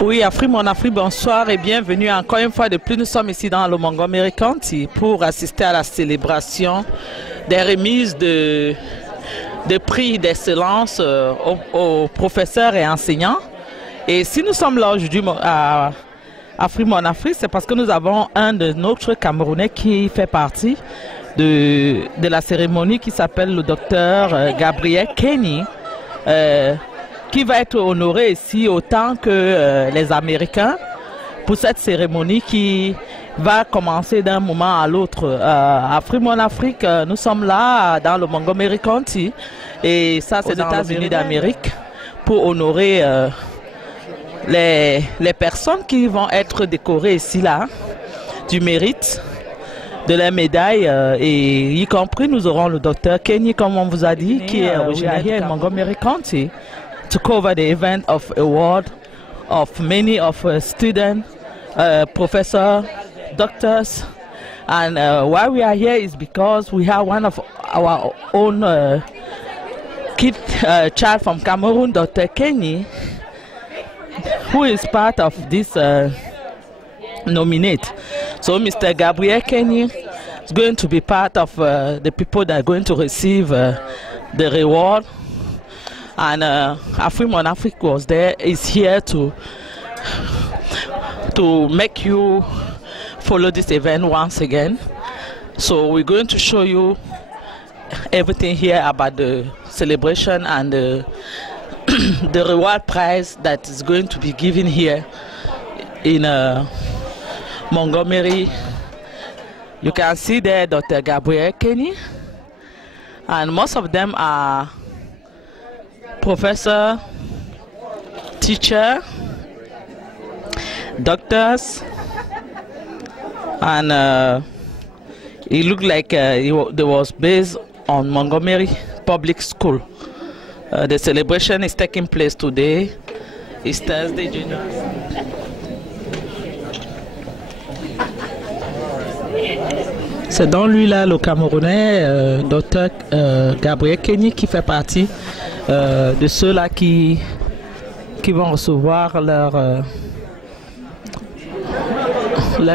Oui, Afrique, mon Afrique, bonsoir et bienvenue encore une fois de plus. Nous sommes ici dans le Montgomery County pour assister à la célébration des remises de prix d'excellence aux professeurs et enseignants. Et si nous sommes là aujourd'hui à Afrique, mon Afrique, c'est parce que nous avons un de notre Camerounais qui fait partie de la cérémonie qui s'appelle le docteur Gabriel Kengni, qui va être honoré ici autant que les Américains pour cette cérémonie qui va commencer d'un moment à l'autre. Afrique, mon Afrique, nous sommes là dans le Montgomery County et ça c'est aux États-Unis d'Amérique pour honorer les personnes qui vont être décorées ici là du mérite de la médaille et y compris nous aurons le docteur Kengni, comme on vous a dit, qui est originaire de Montgomery County, to cover the event of award of many of students, professors, doctors. And why we are here is because we have one of our own child from Cameroon, Dr. Kengni, who is part of this nominate. So Mr. Gabriel Kengni is going to be part of the people that are going to receive the reward. And Afrique Mon Afrique is here to make you follow this event once again. So we're going to show you everything here about the celebration and the reward prize that is going to be given here in Montgomery. You can see there Dr. Gabriel Kengni, and most of them are professor, teacher, doctors, and it looked like it was based on Montgomery Public School. The celebration is taking place today. It's Thursday, January. C'est donc lui là, le Camerounais, docteur Gabriel Kengni, qui fait partie de ceux-là qui vont recevoir leurs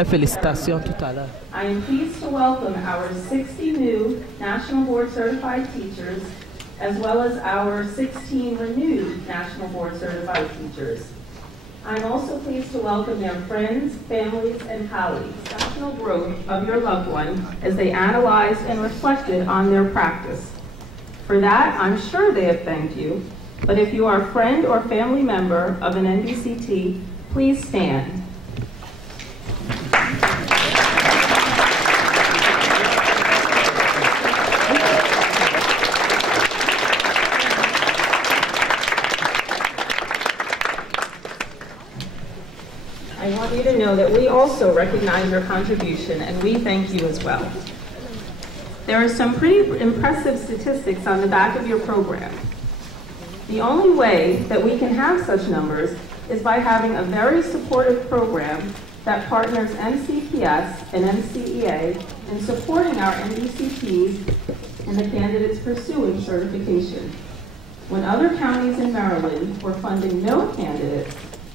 félicitations tout à l'heure. I am pleased to welcome our 60 new National Board Certified teachers, as well as our 16 renewed National Board Certified teachers. I'm also pleased to welcome their friends, families, and colleagues. Exceptional growth of your loved one as they analyzed and reflected on their practice. For that, I'm sure they have thanked you, but if you are a friend or family member of an NBCT, please stand. I want you to know that we also recognize your contribution and we thank you as well. There are some pretty impressive statistics on the back of your program. The only way that we can have such numbers is by having a very supportive program that partners MCPS and MCEA in supporting our NBCTs and the candidates pursuing certification. When other counties in Maryland were funding no candidates,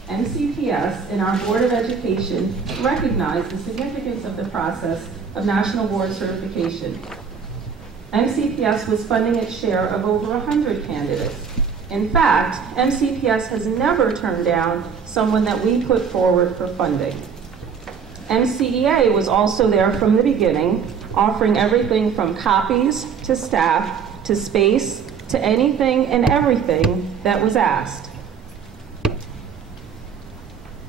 MCPS and our Board of Education recognized the significance of the process of National Board Certification. MCPS was funding its share of over 100 candidates. In fact, MCPS has never turned down someone that we put forward for funding. MCEA was also there from the beginning, offering everything from copies to staff to space to anything and everything that was asked.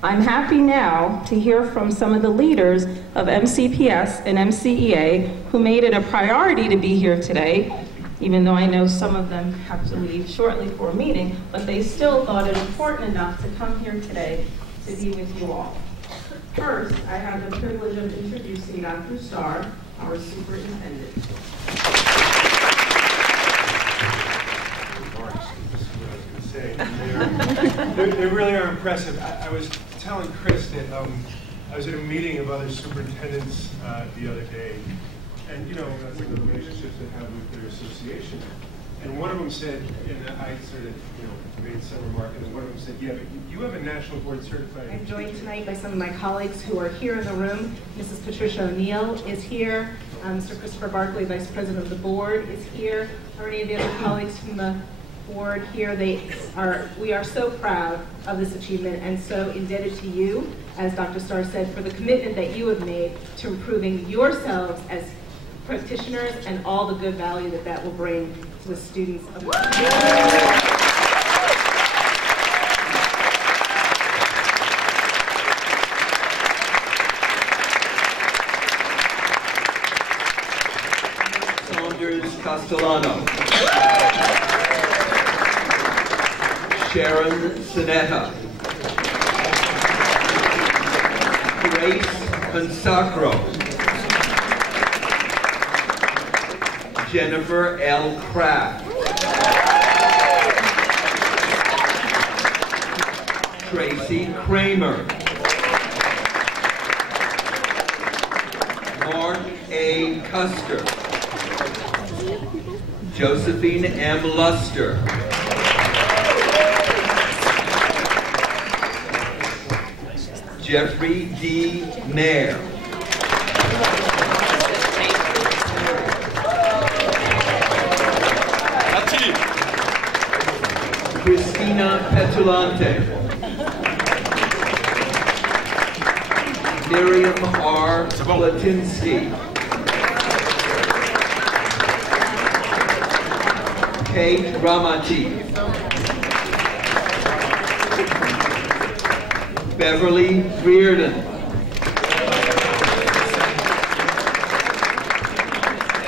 I'm happy now to hear from some of the leaders of MCPS and MCEA who made it a priority to be here today, even though I know some of them have to leave shortly for a meeting, but they still thought it important enough to come here today to be with you all. First, I have the privilege of introducing Dr. Starr, our superintendent. They really are impressive. I was telling Chris that I was at a meeting of other superintendents the other day, and you know, the relationships they have with their association. And one of them said, and I sort of, made some remark, and then one of them said, yeah, but you have a national board certified. I'm joined tonight by some of my colleagues who are here in the room. Mrs. Patricia O'Neill is here. Mr. Christopher Barkley, Vice President of the Board, is here. Are any of the other colleagues from the board here? We are so proud of this achievement and so indebted to you, as Dr. Starr said, for the commitment that you have made to improving yourselves as practitioners and all the good value that that will bring to the students of the Castellano, Sharon Sinetta, Grace Consacro, Jennifer L. Kraft, Tracy Kramer, Mark A. Custer, Josephine M. Luster, Jeffrey D. Mayer, Christina Petulante, Miriam R. Platinsky, Kate Ramati, Beverly Reardon,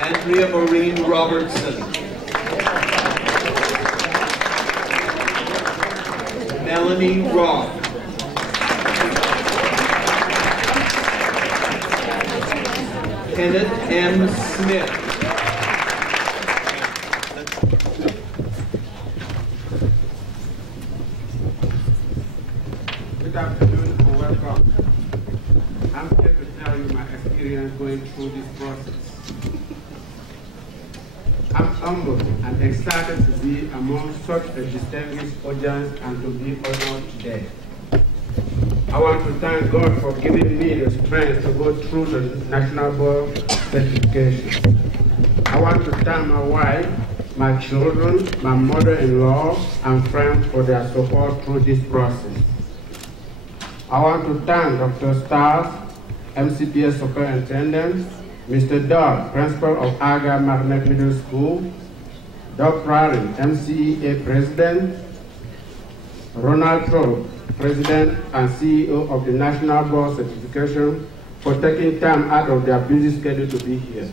Andrea Maureen Robertson, Melanie Roth, Kenneth M. Smith, going through this process. I'm humbled and excited to be among such a distinguished audience and to be honored today. I want to thank God for giving me the strength to go through the National Board certification. I want to thank my wife, my children, my mother-in-law, and friends for their support through this process. I want to thank Dr. Starr, MCPS Superintendent, Mr. Dodd, Principal of Aga Magnet Middle School, Doug Prairie, MCEA President, Ronald Troll, President and CEO of the National Board Certification, for taking time out of their busy schedule to be here.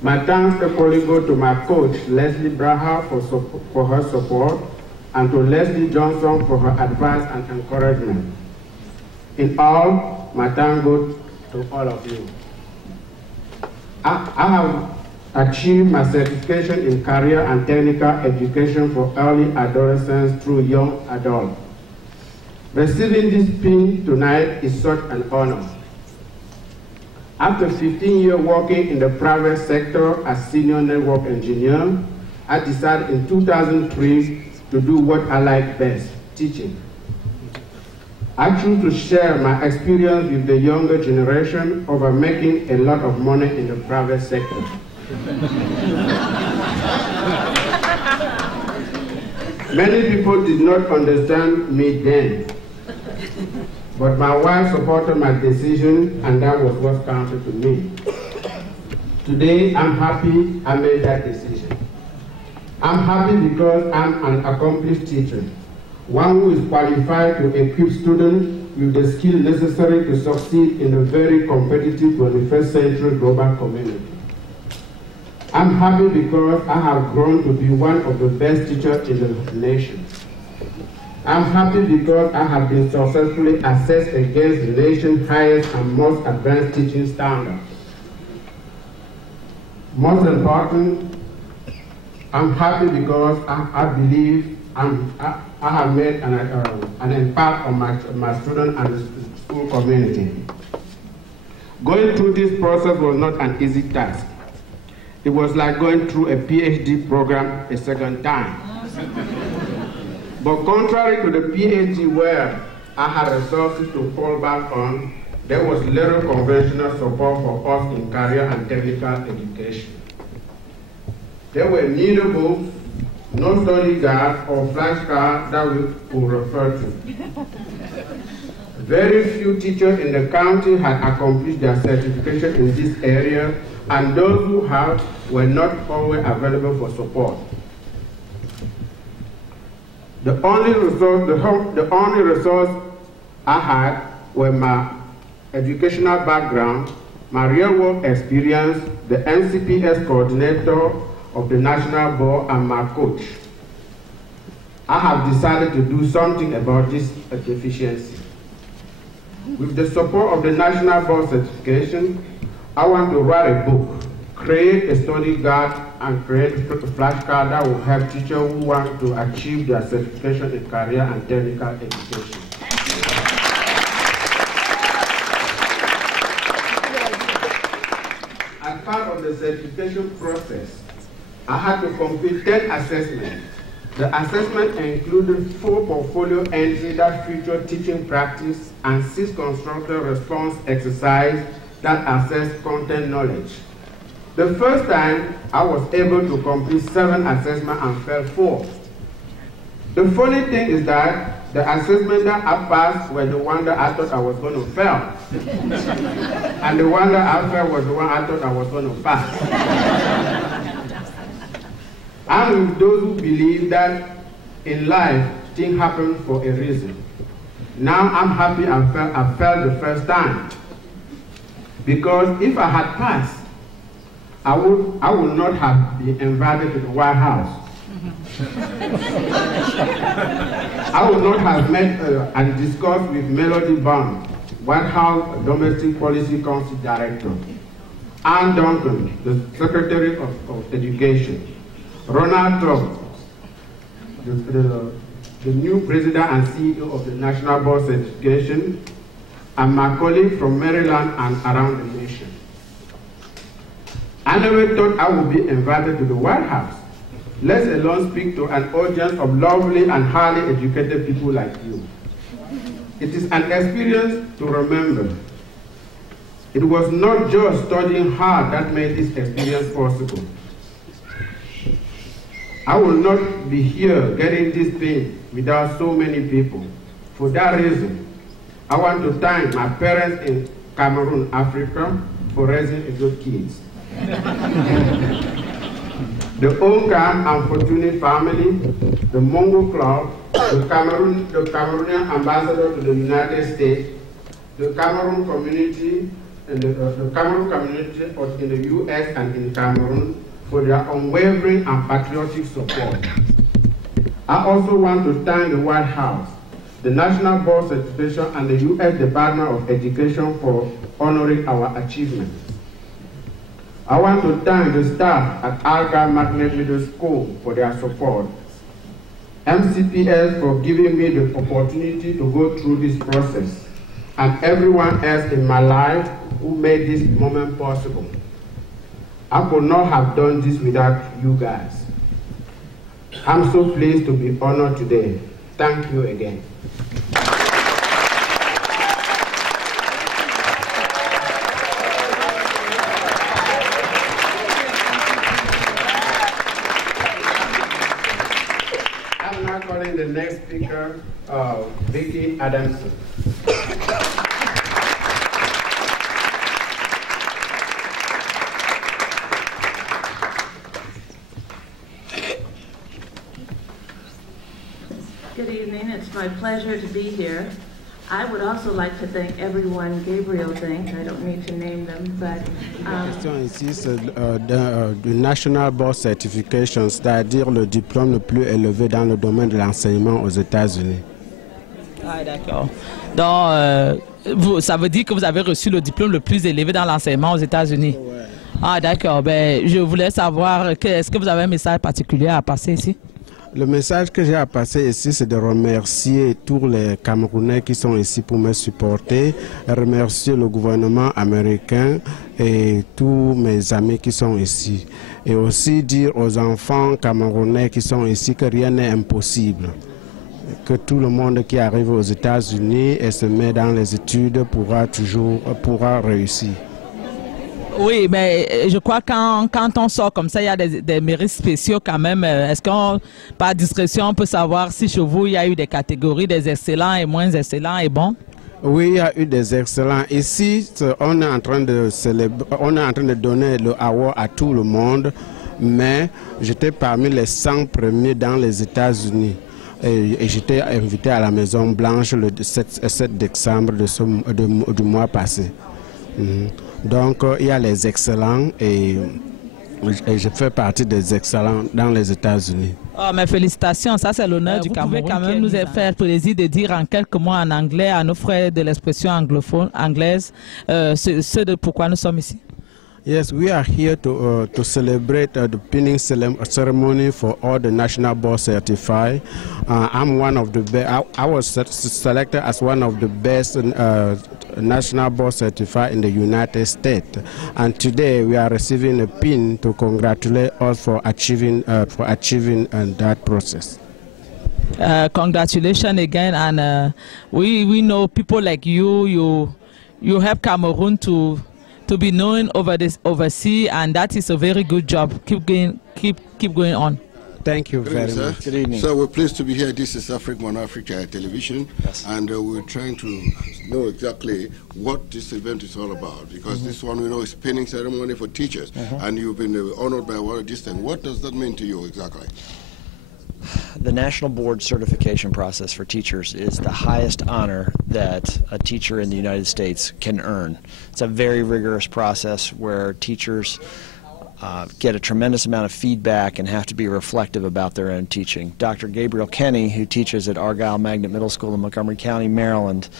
My thanks equally go to my coach, Leslie Braha, for her support, and to Leslie Johnson for her advice and encouragement. In all, my thanks go to all of you. I have achieved my certification in career and technical education for early adolescents through young adults. Receiving this pin tonight is such an honor. After 15 years working in the private sector as senior network engineer, I decided in 2003 to do what I like best, teaching. I choose to share my experience with the younger generation over making a lot of money in the private sector. Many people did not understand me then, but my wife supported my decision, and that was what counted to me. Today, I'm happy I made that decision. I'm happy because I'm an accomplished teacher, one who is qualified to equip students with the skill necessary to succeed in a very competitive 21st century global community. I'm happy because I have grown to be one of the best teachers in the nation. I'm happy because I have been successfully assessed against the nation's highest and most advanced teaching standards. Most important, I'm happy because I believe I have made an impact on my students and the school community. Going through this process was not an easy task. It was like going through a PhD program a second time. But contrary to the PhD where I had resources to fall back on, there was little conventional support for us in career and technical education. There were neither books, no study guide or flashcards that we could refer to. Very few teachers in the county had accomplished their certification in this area, and those who have were not always available for support. The only resource I had were my educational background, my real-world experience, the NCPS coordinator of the National Board, and my coach. I have decided to do something about this deficiency. With the support of the National Board certification, I want to write a book, create a study guide, and create a flashcard that will help teachers who want to achieve their certification in career and technical education. As part of the certification process, I had to complete 10 assessments. The assessment included 4 portfolio entries that featured teaching practice and 6 constructed response exercises that assessed content knowledge. The first time, I was able to complete 7 assessments and failed 4. The funny thing is that the assessment that I passed were the one that I thought I was going to fail. And the one that I failed was the one I thought I was going to pass. I'm with those who believe that in life, things happen for a reason. Now I'm happy I failed the first time. Because if I had passed, I would not have been invited to the White House. I would not have met and discussed with Melody Bond, White House Domestic Policy Council Director, Ann Duncan, the Secretary of Education, Ronald Trump, the new President and CEO of the National Board Certification, and my colleagues from Maryland and around the nation. I never thought I would be invited to the White House, let alone speak to an audience of lovely and highly educated people like you. It is an experience to remember. It was not just studying hard that made this experience possible. I will not be here getting this thing without so many people. For that reason, I want to thank my parents in Cameroon, Africa, for raising a good kids. The Onkam and Fortuny family, the Mongo Club, the Cameroonian ambassador to the United States, the Cameroon community, and the Cameroon community in the U.S. and in Cameroon for their unwavering and patriotic support. I also want to thank the White House, the National Board Certification, and the U.S. Department of Education for honoring our achievements. I want to thank the staff at Alga Magnet Middle School for their support, MCPS for giving me the opportunity to go through this process, and everyone else in my life who made this moment possible. I could not have done this without you guys. I'm so pleased to be honored today. Thank you again. I'm now calling the next speaker, Vicky Adamson. Good evening. It's my pleasure to be here. I would also like to thank everyone Gabriel thanked. I don't need to name them, but... La question ici, c'est du National Board Certification, c'est-à-dire le diplôme le plus élevé dans le domaine de l'enseignement aux États-Unis. Ah, d'accord. Donc, ça veut dire que vous avez reçu le diplôme le plus élevé dans l'enseignement aux États-Unis. Ouais. Ah, d'accord. Ben, je voulais savoir, est-ce que vous avez un message particulier à passer ici? Le message que j'ai à passer ici, c'est de remercier tous les Camerounais qui sont ici pour me supporter, remercier le gouvernement américain et tous mes amis qui sont ici. et aussi dire aux enfants camerounais qui sont ici que rien n'est impossible, que tout le monde qui arrive aux États-Unis et se met dans les études pourra réussir. Oui, mais je crois que quand on sort comme ça, il y a des mérites spéciaux quand même. Est-ce qu'on, par discrétion, on peut savoir si chez vous, il y a eu des catégories, des excellents et moins excellents et bons? Oui, il y a eu des excellents. Ici, on est en train de donner le award à tout le monde, mais j'étais parmi les 100 premiers dans les États-Unis. Et j'étais invité à la Maison Blanche le 7 décembre du mois passé. Donc, il y a les excellents et je fais partie des excellents dans les États-Unis. Oh, mais félicitations, ça c'est l'honneur du Cameroun. Vous pouvez quand même nous faire plaisir de dire en quelques mots en anglais à nos frères de l'expression anglaise ce de pourquoi nous sommes ici. Yes, we are here to celebrate the pinning ceremony for all the national board certified. I'm one of the best. I was selected as one of the best national board certified in the United States, and today we are receiving a pin to congratulate us for achieving that process. Congratulations again, and we know people like you help Cameroon to be known overseas, and that is a very good job. Keep going on. Thank you very much. Good evening. So we're pleased to be here. This is Africa Television, yes. And we're trying to know exactly what this event is all about, because this one we know is pinning ceremony for teachers, and you've been honored by one of these things. What does that mean to you exactly? The National Board certification process for teachers is the highest honor that a teacher in the United States can earn. It's a very rigorous process where teachers get a tremendous amount of feedback and have to be reflective about their own teaching. Dr. Gabriel Kenny, who teaches at Argyle Magnet Middle School in Montgomery County, Maryland,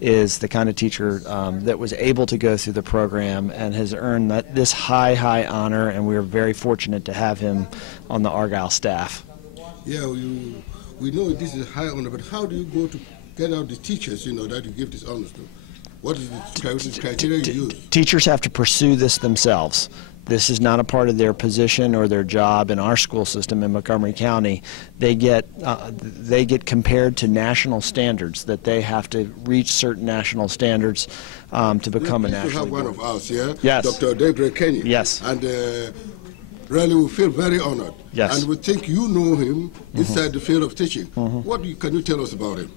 is the kind of teacher that was able to go through the program and has earned this high honor, and we're very fortunate to have him on the Argyle staff. Yeah, we know this is a high honor, but how do you go to get out the teachers, you know, that you give this honors to? What is the criteria you use? Teachers have to pursue this themselves. This is not a part of their position or their job in our school system in Montgomery County. They get compared to national standards, that they have to reach certain national standards to become a national. We have one of us here, yes. Dr. Gabriel Kenny. Yes. And really, we feel very honored. Yes. And we think you know him inside the field of teaching. What can you tell us about him?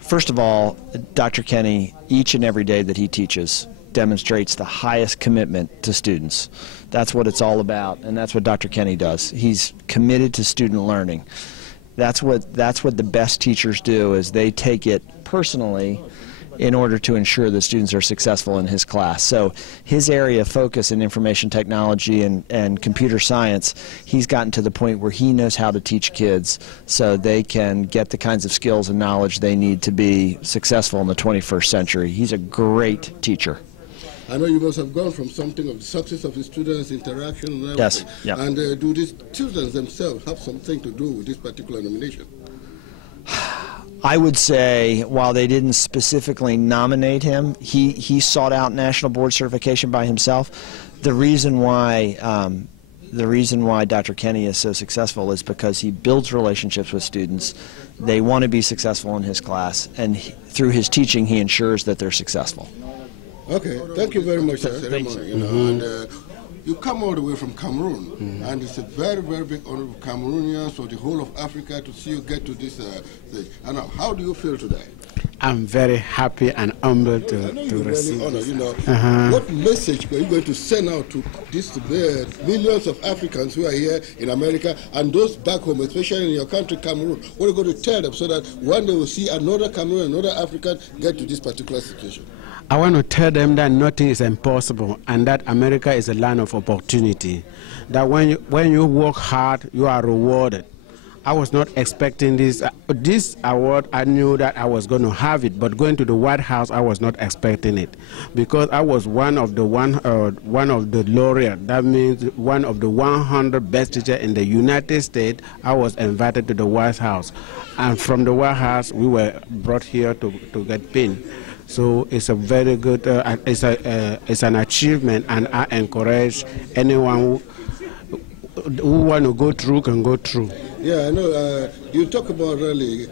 First of all, Dr. Kenny, each and every day that he teaches, demonstrates the highest commitment to students. That's what it's all about, and that's what Dr. Kenny does. He's committed to student learning. That's what the best teachers do, is they take it personally in order to ensure that students are successful in his class. So his area of focus in information technology and computer science, he's gotten to the point where he knows how to teach kids so they can get the kinds of skills and knowledge they need to be successful in the 21st century. He's a great teacher. I know you must have gone from something of the success of the students' interaction and everything. Yes. Yep. And do these students themselves have something to do with this particular nomination? I would say, while they didn't specifically nominate him, he sought out national board certification by himself. The reason why Dr. Kenny is so successful is because he builds relationships with students. They want to be successful in his class, and through his teaching, he ensures that they're successful. Okay, thank you very much, sir. You know, and you come all the way from Cameroon, and it's a very, very big honor for Cameroonians, for the whole of Africa, to see you get to this stage. And how do you feel today? I'm very happy and humbled to receive honor, this. You know, what message are you going to send out to these millions of Africans who are here in America and those back home, especially in your country, Cameroon? What are you going to tell them so that one day we'll see another Cameroon, another African get to this particular situation? I want to tell them that nothing is impossible, and that America is a land of opportunity. That when you work hard, you are rewarded. I was not expecting this award. I knew that I was going to have it, but going to the White House, I was not expecting it, because I was one of the laureate. That means one of the 100 best teachers in the United States. I was invited to the White House, and from the White House, we were brought here to get pinned. So it's a very good, it's an achievement, and I encourage anyone who want to go through can go through. Yeah, I know. You talk about really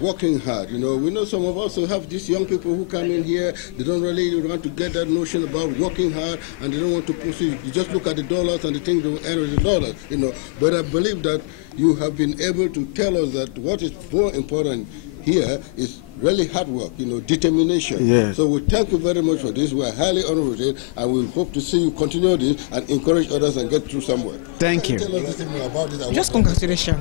working hard. You know, we know some of us who have these young people who come in here. They don't really want to get that notion about working hard, and they don't want to pursue. You just look at the dollars and the things that will enter the dollars. You know, but I believe that you have been able to tell us that what is more important here is really hard work, you know, determination. Yes. So we thank you very much for this. We are highly honored with it, and we hope to see you continue this and encourage others and get through somewhere. Thank you. Tell us this about this. Just congratulations.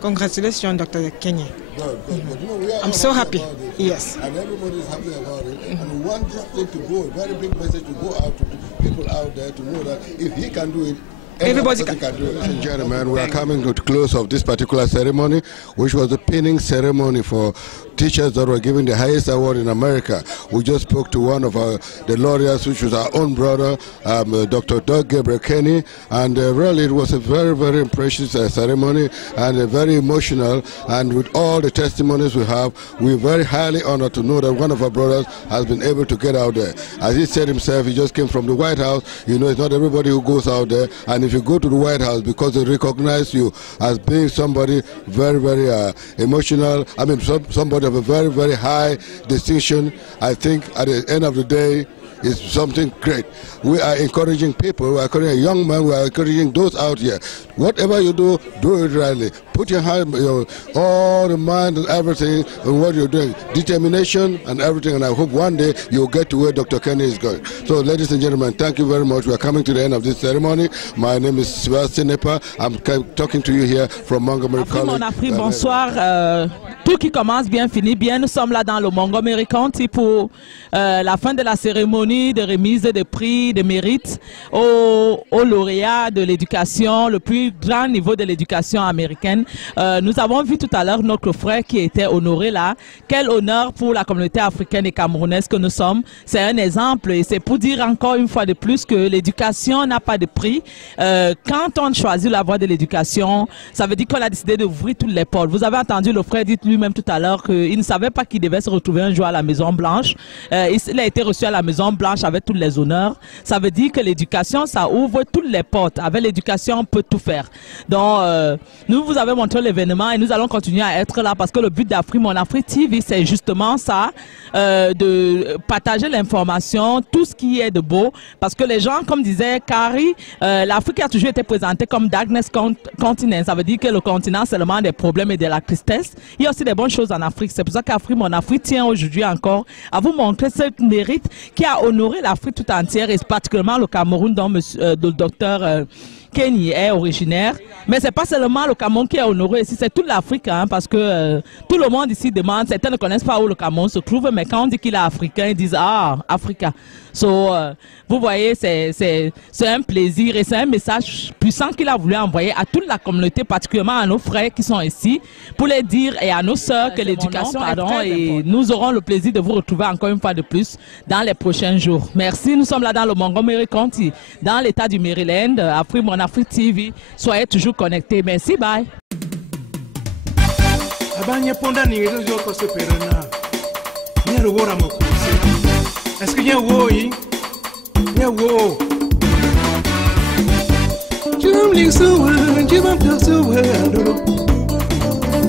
Congratulations, Dr. Kengni. You know, I'm so happy. Yes. And everybody is happy about it. And we want this thing to go, a very big message to go out to people out there to know that if he can do it, everybody can do it. Ladies and gentlemen, we are coming to the close of this particular ceremony, which was the pinning ceremony for teachers that were given the highest award in America. We just spoke to one of the laureates, which was our own brother, Dr. Doug Gabriel Kenney, and really it was a very, very impressive ceremony and very emotional. And with all the testimonies we have, we're very highly honored to know that one of our brothers has been able to get out there. As he said himself, he just came from the White House. You know, it's not everybody who goes out there, and if you go to the White House because they recognize you as being somebody very, very emotional, I mean, somebody of a very, very high distinction, I think at the end of the day, is something great. We are encouraging people, we are encouraging young men, we are encouraging those out here. Whatever you do it rightly. Put your hand, all the mind and everything in what you're doing. Determination and everything, and I hope one day you'll get to where Dr. Kenney is going. So, ladies and gentlemen, thank you very much. We are coming to the end of this ceremony. My name is Sébastien Nepa. I'm talking to you here from Montgomery College. Mon Afrique, bonsoir. Tout qui commence bien finit bien. Nous sommes là dans le Montgomery County pour la fin de la cérémonie de remise de prix de mérite aux lauréats de l'éducation, le plus grand niveau de l'éducation américaine. Nous avons vu tout à l'heure notre frère qui était honoré là. Quel honneur pour la communauté africaine et camerounaise que nous sommes. C'est un exemple et c'est pour dire encore une fois de plus que l'éducation n'a pas de prix. Quand on choisit la voie de l'éducation, ça veut dire qu'on a décidé d'ouvrir toutes les portes. Vous avez entendu le frère dire lui-même tout à l'heure qu'il ne savait pas qu'il devait se retrouver un jour à la Maison Blanche. Il a été reçu à la Maison Blanche avec tous les honneurs. Ça veut dire que l'éducation, ça ouvre toutes les portes. Avec l'éducation, on peut tout faire. Donc, nous vous avez montré l'événement et nous allons continuer à être là parce que le but d'Afrique, Mon Afrique TV, c'est justement ça, de partager l'information, tout ce qui est de beau. Parce que les gens, comme disait Carrie, l'Afrique a toujours été présentée comme Darkness Continent. Ça veut dire que le continent, c'est seulement des problèmes et de la tristesse. Il y a aussi des bonnes choses en Afrique. C'est pour ça qu'Afrique, Mon Afrique tient aujourd'hui encore à vous montrer ce mérite qui a honoré l'Afrique tout entière et particulièrement le Cameroun dont le docteur Kengni est originaire. Mais ce n'est pas seulement le Cameroun qui est honoré ici, c'est toute l'Afrique, hein, parce que tout le monde ici demande, certains ne connaissent pas où le Cameroun se trouve, mais quand on dit qu'il est africain, ils disent « Ah, Africa ». Vous voyez, c'est un plaisir et c'est un message puissant qu'il a voulu envoyer à toute la communauté, particulièrement à nos frères qui sont ici, pour les dire et à nos sœurs que l'éducation est très importante. Et nous aurons le plaisir de vous retrouver encore une fois de plus dans les prochains jours. Merci, nous sommes là dans le Montgomery County, dans l'état du Maryland, Afrique, Mon Afrique TV. Soyez toujours connectés. Merci, bye. Est-ce que y a wo yi? Y a wo. Jibam ling suwa, jibam tak suwa andoro.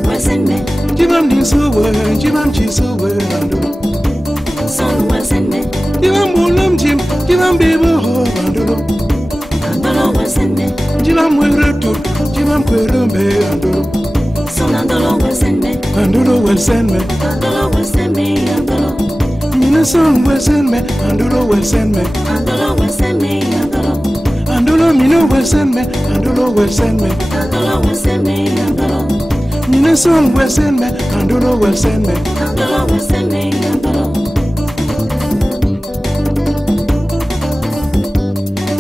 Wasen me. Jibam ling suwa, jibam chi suwa andoro. Son wasen me. Jibam bulam jim, jibam bebo ho andoro. Andoro wasen me. Jibam wera tu, jibam kwera me andoro. Son andoro wasen me. Andoro wasen me. Andoro wasen me andoro. Son will send me, Andolo will send me, Andolo will send me, Andolo. Andolo Mino will send me, Andolo will send me, Andolo will send me, Andolo. Mina son will send me, Andolo will send me, Andolo will send me, Andolo.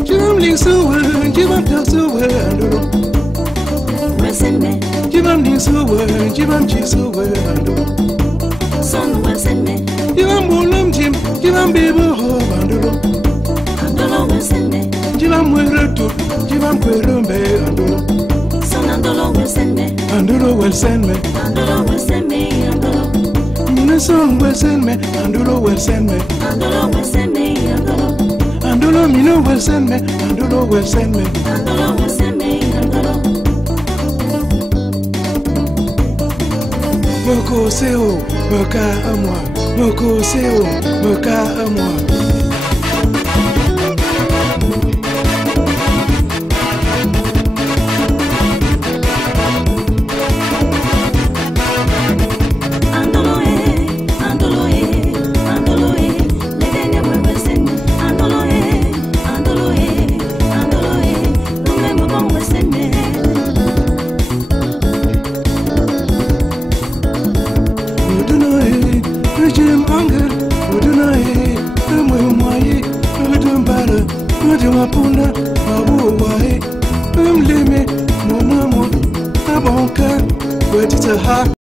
Jibam ling suwa, jibam tak suwa, Andolo. Will send me. Jibam ling suwa, jibam chi suwa, Andolo. Son will send me. Jibam bulam jim, jibam bebo ho andolo. Andolo will send me. Jibam wera tu, jibam kwera me andolo. Son andolo will send me. Andolo will send me. Andolo will send me, Andolo. Mina Son will send me, Andolo will send me. Andolo will send me, Andolo. Andolo Mino will send me, Andolo will send me. Andolo will send me, Andolo. Moko seo, moka à moi. Moko seo, moka à moi. Mapuna, Abu Wai, Limit, Monamo, Abonka, where did a heart?